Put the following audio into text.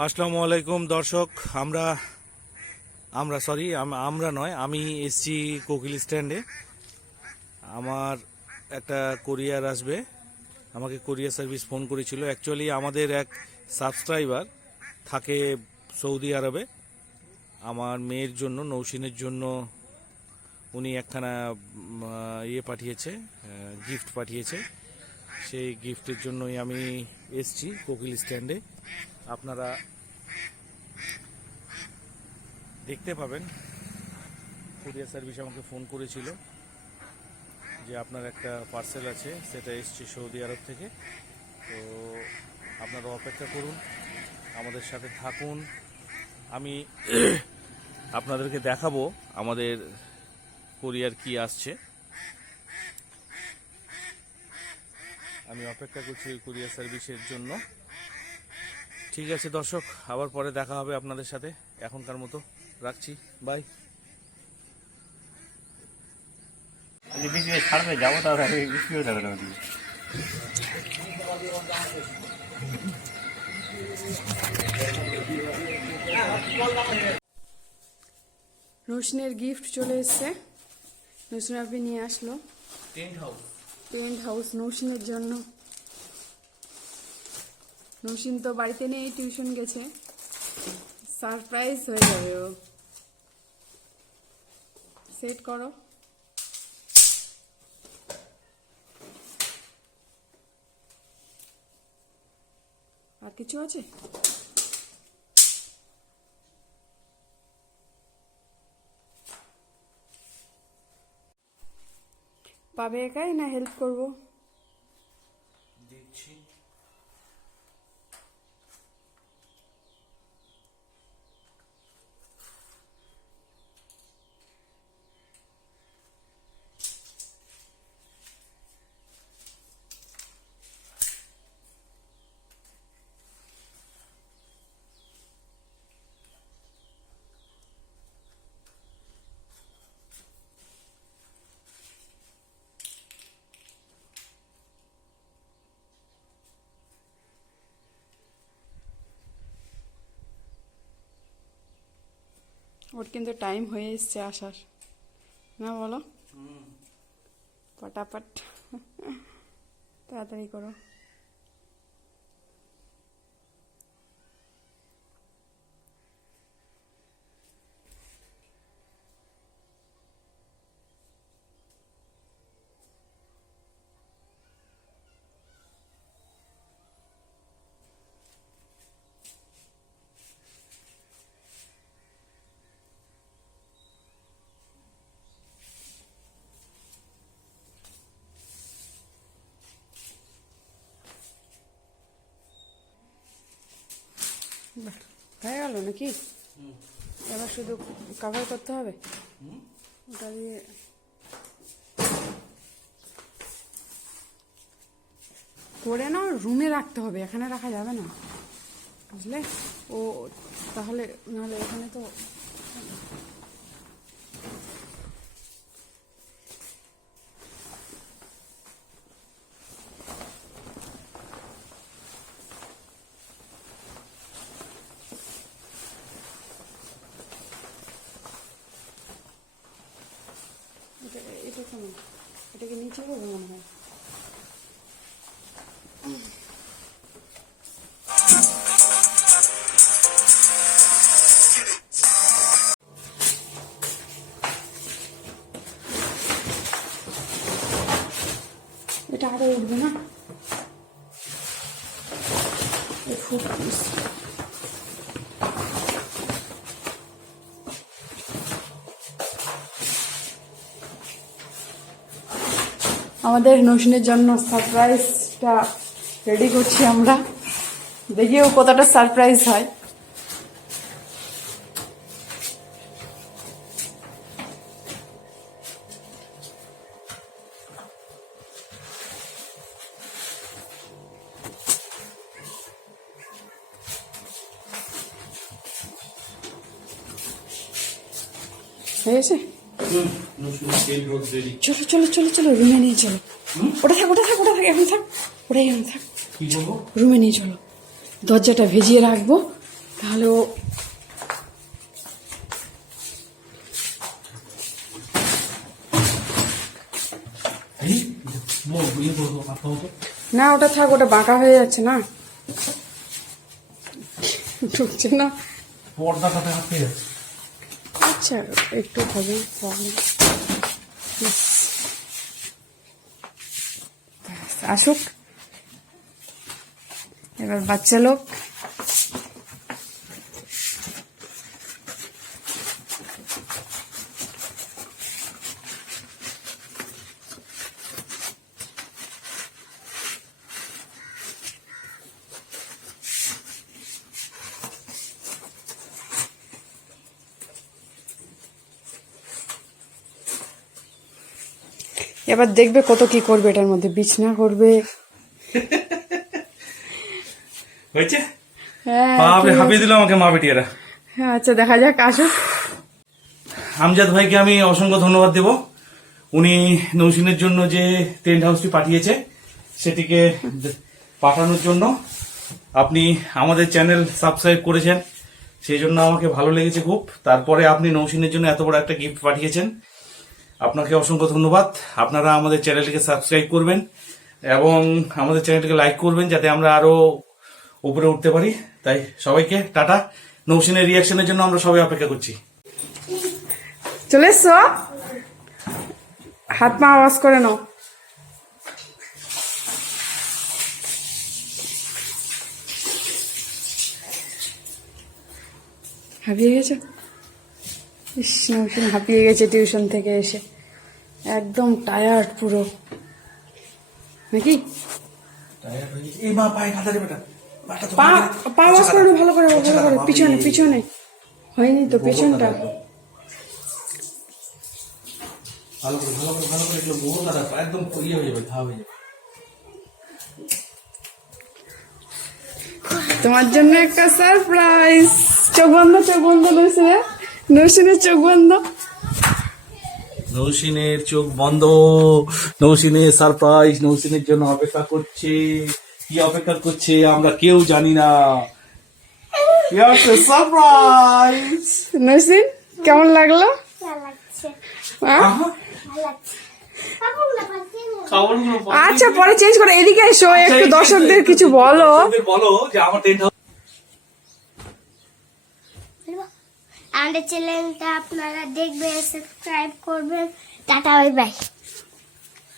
আসসালামু আলাইকুম, দর্শক। আমরা আমরা সরি আমরা নয়, আমি এসছি কোকিল স্ট্যান্ডে। আমার একটা কোরিয়ার আসবে। আমাকে কোরিয়ার সার্ভিস ফোন করেছিল। অ্যাকচুয়ালি আমাদের এক সাবস্ক্রাইবার থাকে সৌদি আরবে। আমার মেয়ের জন্য, নৌসিনের জন্য উনি একখানা ইয়ে পাঠিয়েছে গিফট পাঠিয়েছে। সেই গিফটের জন্যই আমি এসছি কোকিল স্ট্যান্ডে। আপনারা দেখতে পাবেন। কুরিয়ার সার্ভিস আমাকে ফোন করেছিল যে আপনার একটা পার্সেল আছে, সেটা এসছে সৌদি আরব থেকে। তো আপনারা অপেক্ষা করুন, আমাদের সাথে থাকুন। আমি আপনাদেরকে দেখাবো আমাদের কোরিয়ার কি আসছে। আমি অপেক্ষা করছি ওই কুরিয়ার সার্ভিসের জন্য। ঠিক আছে দর্শক আবার পরে দেখা হবে আপনাদের সাথে। এখনকার মতো রাখছি। বাই ছাড়বে যাব। রোশনের গিফট চলে এসছে। আপনি নিয়ে আসলো। Tent house. টেন্ট হাউস নৌসিনের জন্য। নৌসিন তো বাড়িতে নেই, টিউশন গেছে। সারপ্রাইজ হয়ে যাবে ও। সেট করো। আর কিছু আছে? পাবে একাই না হেল্প করব? ওর কিন্তু টাইম হয়ে এসছে আসার। না বলো? পটাপট। তাড়াতাড়ি করো। হয়ে গেল নাকি? এবার শুধু কাভার করতে হবে? ওটা দিয়ে করে না রুমে রাখতে হবে, এখানে রাখা যাবে না। বুঝলে? ও তাহলে, নাহলে এখানে তো এটা কেমন এটাকে নিচে করব মনে হয়। এটা আরও উঠবে না? এই আমাদের নৌসিনের জন্য সারপ্রাইজটা রেডি করছি আমরা। দেখিও কতটা সারপ্রাইজ হয়। হয়েছে? চলো চলো চলো চলো রুমে নিয়ে চলো। ওটা থাক ওটা থাক ওটা থাক এখন থাক। ওটাই এখন থাক। রুমে নিয়ে চলো। দরজাটা ভেজিয়ে রাখব তাহলে ও না ওটা থাক ওটা বাঁকা হয়ে যাচ্ছে না। ঢুকছে না। হাত পেয়ে যাচ্ছে। একটু হবে প্রবলেম আসুক। এবার বাচ্চা লোক। এবার দেখবে কত কি করবে এটার মধ্যে। বিছনা করবে। হয়েছে? হ্যাঁ বাপরে হাঁপিয়ে দিল আমাকে মা বেটিয়ারা হ্যাঁ, আচ্ছা দেখা যাক আসুক। আমজাদ ভাইকে আমি অসংখ্য ধন্যবাদ দেব। উনি নৌসিনের জন্য যে টেন্ট হাউসটি পাঠিয়েছে সেটিকে পাঠানোর জন্য। আপনি আমাদের চ্যানেল সাবস্ক্রাইব করেছেন সেই জন্য আমাকে ভালো লেগেছে খুব। তারপরে আপনি নৌসিনের জন্য এত বড় একটা গিফট পাঠিয়েছেন। আপনাকে অসংখ্য ধন্যবাদ। আপনারা আমাদের চ্যানেলটিকে সাবস্ক্রাইব করবেন এবং আমাদের চ্যানেলটিকে লাইক করবেন যাতে আমরা আরও উপরে উঠতে পারি। তাই সবাইকে টাটা। নৌসিনের রিয়াকশনের জন্য আমরা সবাই অপেক্ষা করছি। চলে এসছো হাত পা আওয়াজ করে নাও। হাঁপিয়ে গেছে? ইস হাঁপিয়ে গেছে টিউশন থেকে এসে। একদম টায়ার্ড পুরো। নাকি? এই মা পায়ে কাঁদা বেটা পা পা আওয়াজ করে ভালো করে ভালো করে। পিছনে পিছনে। হয়নি তো পিছনটা। ভালো করে ভালো করে ভালো করে এগুলো গোল কাদা একদম ইয়ে হয়ে যাবে ঘা হয়ে যাবে। তোমার জন্য একটা সারপ্রাইজ চোখ বন্ধ চোখ বন্ধ নসিনের চোখ বন্ধ। নৌসিনের চোখ বন্ধ। নৌসিনের সারপ্রাইজ নৌসিনের জন্য অপেক্ষা করছে। কি অপেক্ষা করছে আমরা কেউ জানি না। সারপ্রাইজ! নসিন কেমন লাগল? হ্যাঁ? আচ্ছা পরে চেঞ্জ করে এদিকে এসো একটু দর্শকদের কিছু বলো। বলো যে আমার টেন্ট আমাদের চ্যানেলটা আপনারা দেখবেন সাবস্ক্রাইব করবেন। Tata bye bye